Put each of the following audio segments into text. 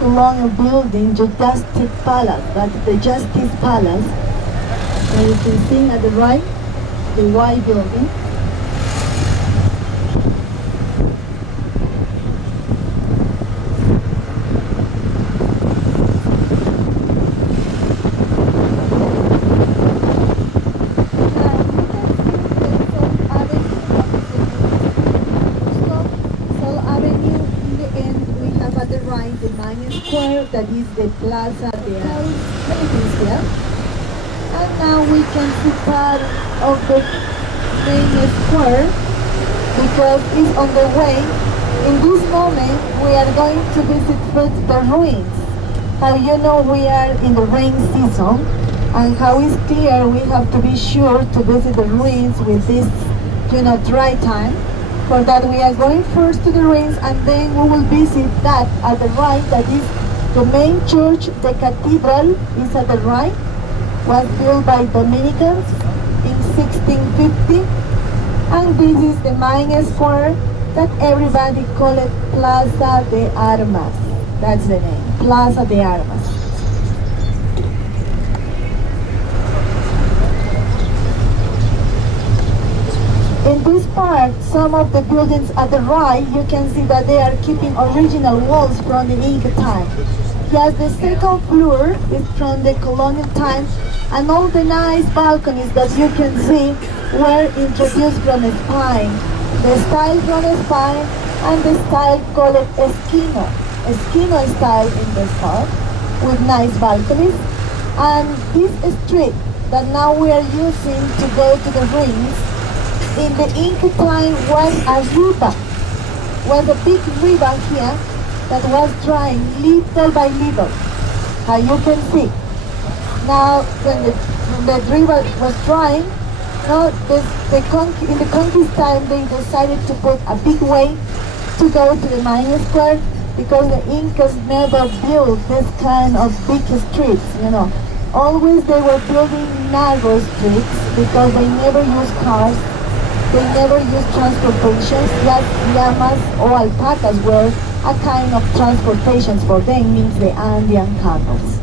colonial building, the Justice Palace. That's the Justice Palace. And you can see at the right, the white building. That is the Plaza de Armas here. And now we can see part of the main square because it's on the way. In this moment, we are going to visit first the ruins. How you know we are in the rain season, and how it's clear we have to be sure to visit the ruins with this, dry time. For that, we are going first to the ruins, and then we will visit that at the right. That is the main church. The cathedral is at the right. Was built by Dominicans in 1650, and this is the main square that everybody call it Plaza de Armas. That's the name, Plaza de Armas. In this part, some of the buildings at the right, you can see that they are keeping original walls from the Inca time. Yes, the second floor is from the colonial time, and all the nice balconies that you can see were introduced from Spain. The style from Spain and the style called Esquino. Esquino style in this part with nice balconies. And this street that now we are using to go to the ruins, in the Inca time was a river, was a big river here that was drying little by little, how you can see. Now, when the river was drying, in the conquest time, they decided to put a big way to go to the main square because the Incas never built this kind of big streets, Always they were building narrow streets because they never used cars, they never used transportation. Just llamas or alpacas were a kind of transportations for them, means the Andean camels.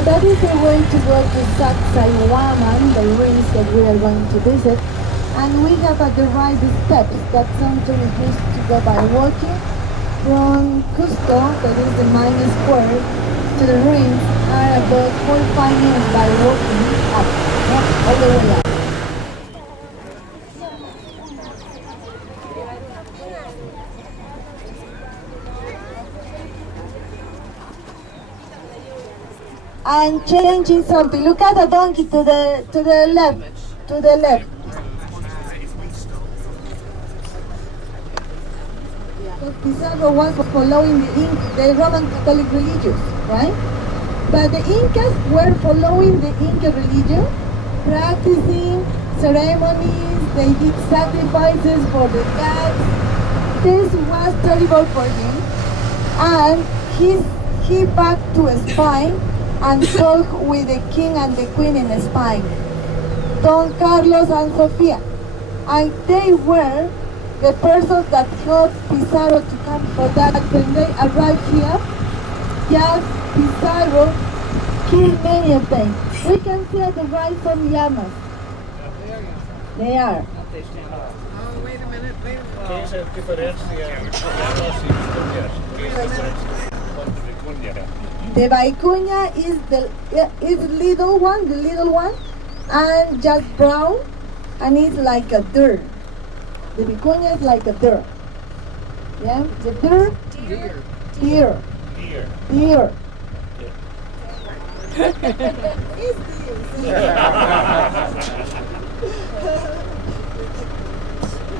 That is the way to go to Sacsayhuaman, the ruins that we are going to visit. And we have at the right the steps that some tourists used to go by walking from Cusco, that is the main square, to the ruins are about 45 minutes by walking up, all the way up. And changing something. Look at the donkey to the left. Pizarro was following the Roman Catholic religion, right? But the Incas were following the Inca religion, practicing ceremonies, they did sacrifices for the gods. This was terrible for him, and he back to Spain and talked with the king and the queen in Spain, Don Carlos and Sofia. And they were the persons that helped Pizarro to come for that. When they arrived here, yes, Pizarro killed many of them. We can see at the right some llamas. They are. Oh, wait a minute. ¿Qué es la diferencia The vicuña is little one, and just brown, and it's like a dirt. The vicuña is like a dirt. Yeah, the dirt. Deer. Is this?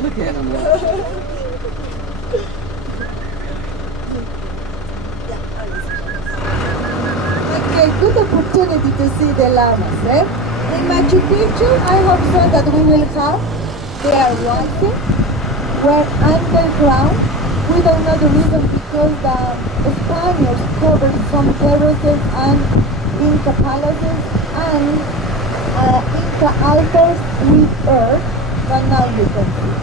Look at him. Okay, good opportunity to see the llamas, eh? In Machu Picchu, I hope so that we will have, they are walking, we're underground. We don't know the reason because the Spaniards covered some terraces and Inca palaces and Inca altars with earth, but now you can see.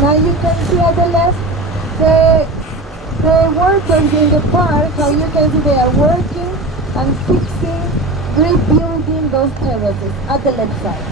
Now you can see at the left the workers in the park, how you can see they are working and fixing, rebuilding those terraces at the left side.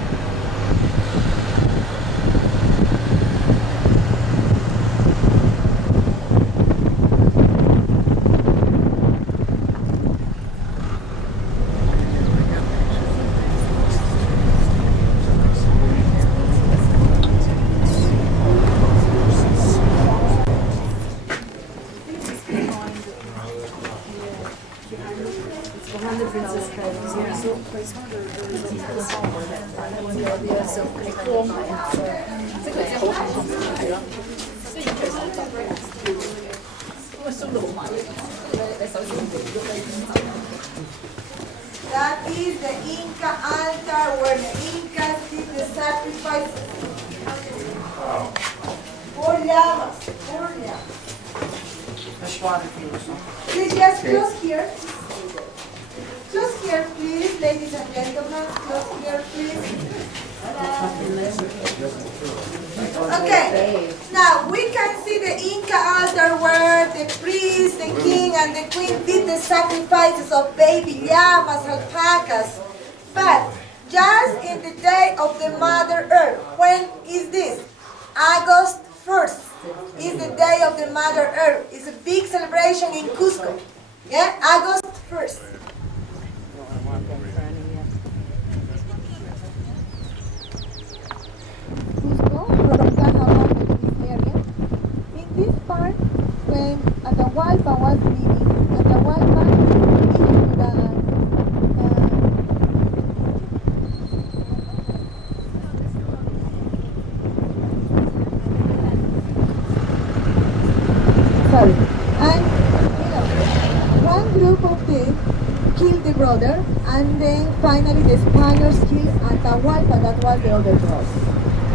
That is the Inca altar where the Incas did the sacrifices. Four llamas, four llamas. Please just close here. Close here, please, ladies and gentlemen. Close here, please. Okay, now we can see the Inca altar where the priest, the king, and the queen did the sacrifices of baby llamas, alpacas. But just in the day of the Mother Earth, when is this? August 1st is the day of the Mother Earth. It's a big celebration in Cusco. Yeah, August 1st. Cusco, from Cajamarca to this area. In this part, when Atahualpa was living, Atahualpa issued sorry, and one group of them killed the brother, and then finally the Spaniards killed Atahualpa, that was the other brother.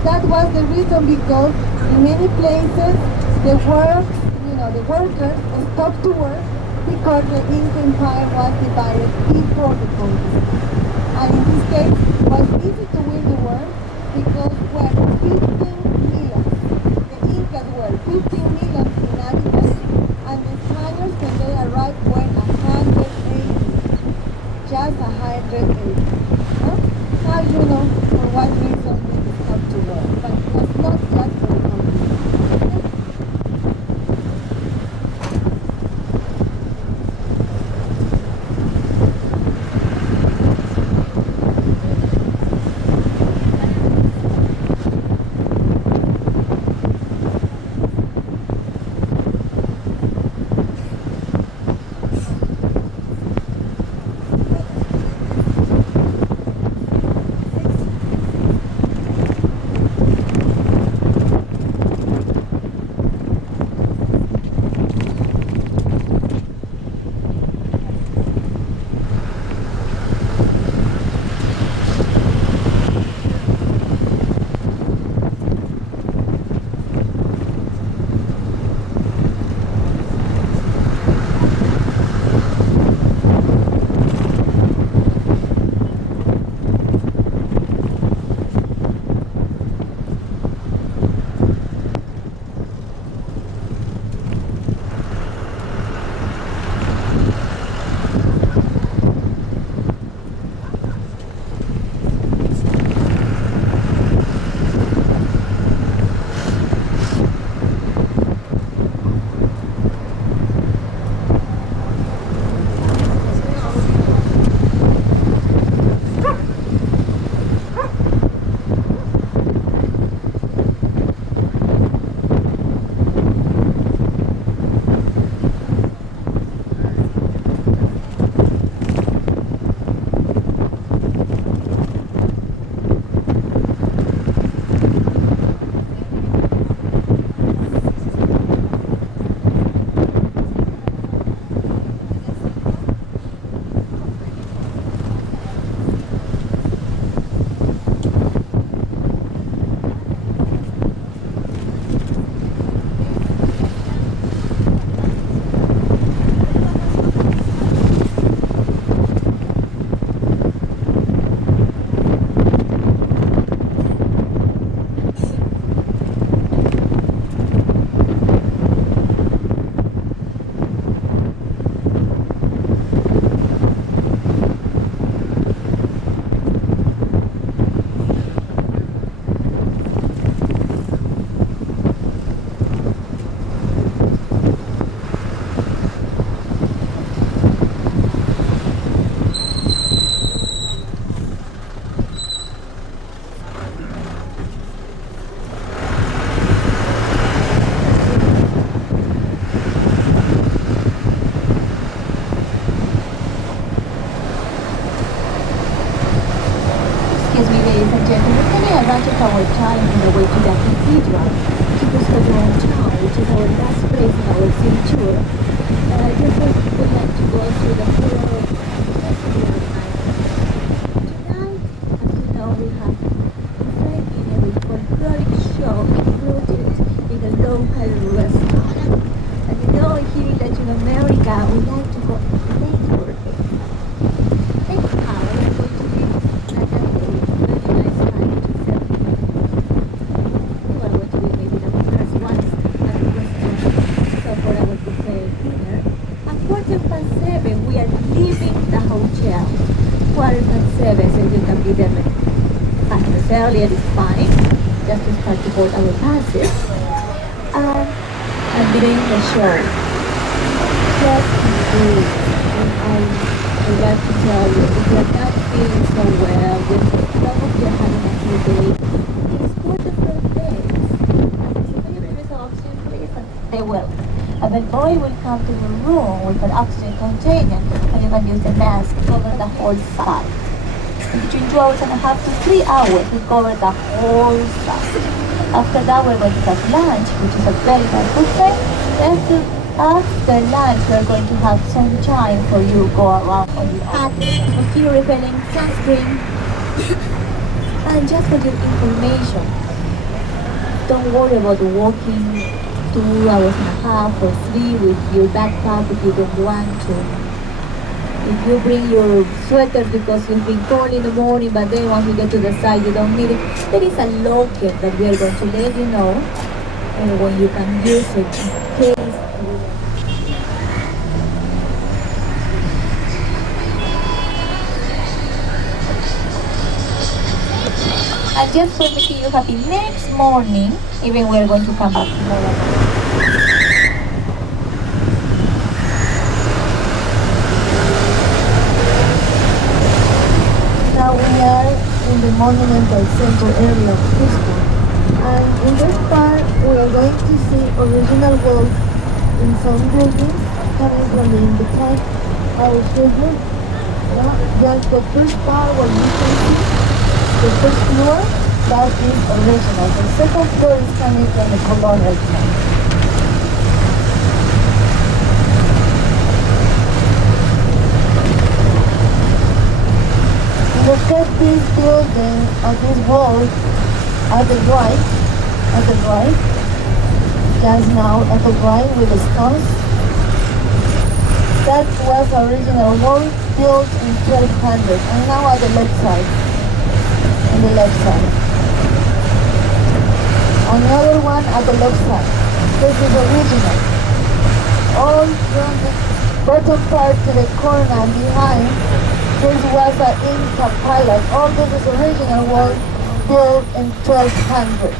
That was the reason because in many places the workers stopped to work because the Inca Empire was divided before the conquest. And in this case, it was easy to win the war because we're 15 million. The Incas were 15 million inhabitants, and the Spaniards, when they arrived, were 180. Just 180. Huh? Now you know for what reason they stopped to work, but it was not just for the conquest. one to Cusco town, which is our last place in our city tour. Just would like to go through the whole tonight. Until now we have buffet dinner with folkloric show included in a local restaurant. And you know, here in Latin America, we like to go late for it. Anyhow, we're going to be at a very nice time to celebrate. We are going to be maybe the first ones at the restaurant. So for our buffet dinner. At 7:15, we are leaving the hotel. 7:15, so you can be there 5 minutes earlier is fine. Just to start to board our buses. And begin the show. Just in case, and I would like to tell you, if you're not feeling so well, if some of you are having a headache, it's for the first days. As I said, you give some oxygen, please, and they will. A boy will come to your room with an oxygen container, and you can use the mask to cover the whole side. Between 2.5 to 3 hours, we cover the whole side. After that, we're going to have lunch, which is a very nice buffet. After lunch, we're going to have some time for you to go around on the attic, mosquito repelling, sunscreen. And just for your information, don't worry about walking 2.5 or 3 with your backpack if you don't want to. If you bring your sweater because you've been cold in the morning, but then once you get to the side you don't need it, there is a locker that we are going to let you know when you can use it in case. And just for making you happy, next morning, even we are going to come back tomorrow. Now we are in the monumental center area of Cusco, and in this part we are going to see original walls in some buildings coming from the Independence. I will show you. Just the first part where you can see the first floor, that is original. The second floor is coming from the colonial time. Look at this building on this wall at the right, just now at the right with the stones. That was original wall built in 1200, and now at the left side, Another one at the left side. This is original. All from the bottom part to the corner and behind. This was an Inca palace. All this is original wall built in 1200.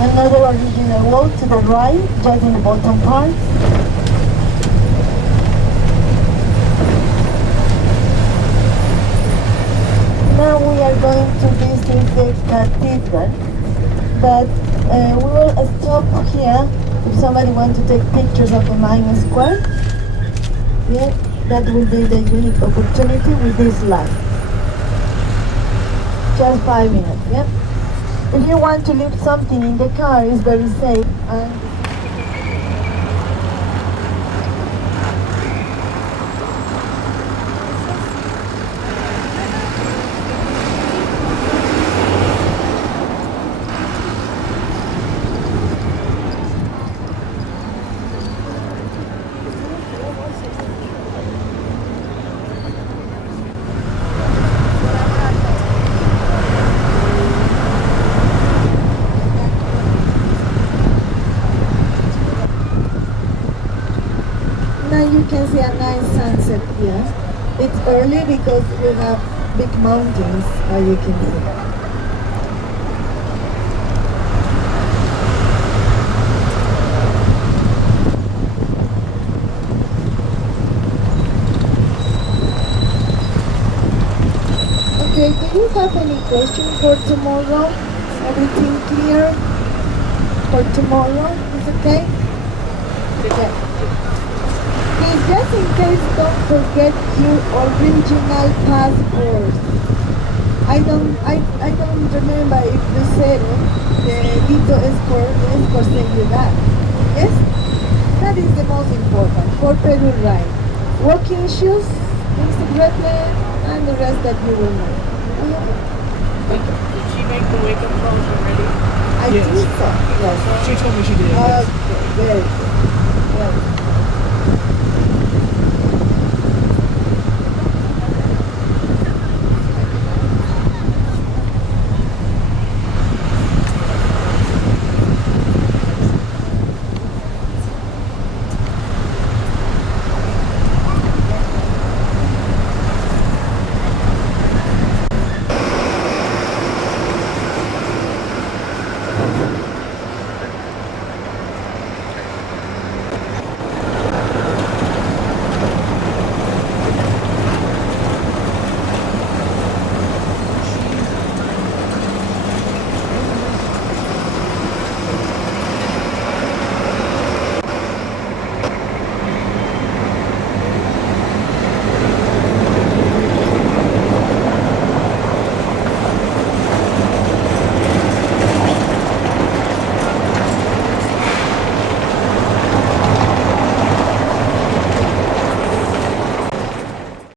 Another original wall to the right, just in the bottom part. Now we are going to visit the cathedral, but we will stop here if somebody wants to take pictures of the main square. Yeah, that will be the unique opportunity with this light. Just 5 minutes, yeah? If you want to leave something in the car, it's very safe. And now you can see a nice sunset here. It's early because we have big mountains, as you can see. Okay, do you have any question for tomorrow? Everything clear for tomorrow? Is okay? Okay. Please, just in case, don't forget your original passport. I don't remember if you said it. The little escort sent you that. Yes? That is the most important for Peru ride. Walking shoes, basic breathless, and the rest that you will know. Did she make the wake-up calls already? I Yes. think so. Yes. She told me she did. Okay, very good. Very good.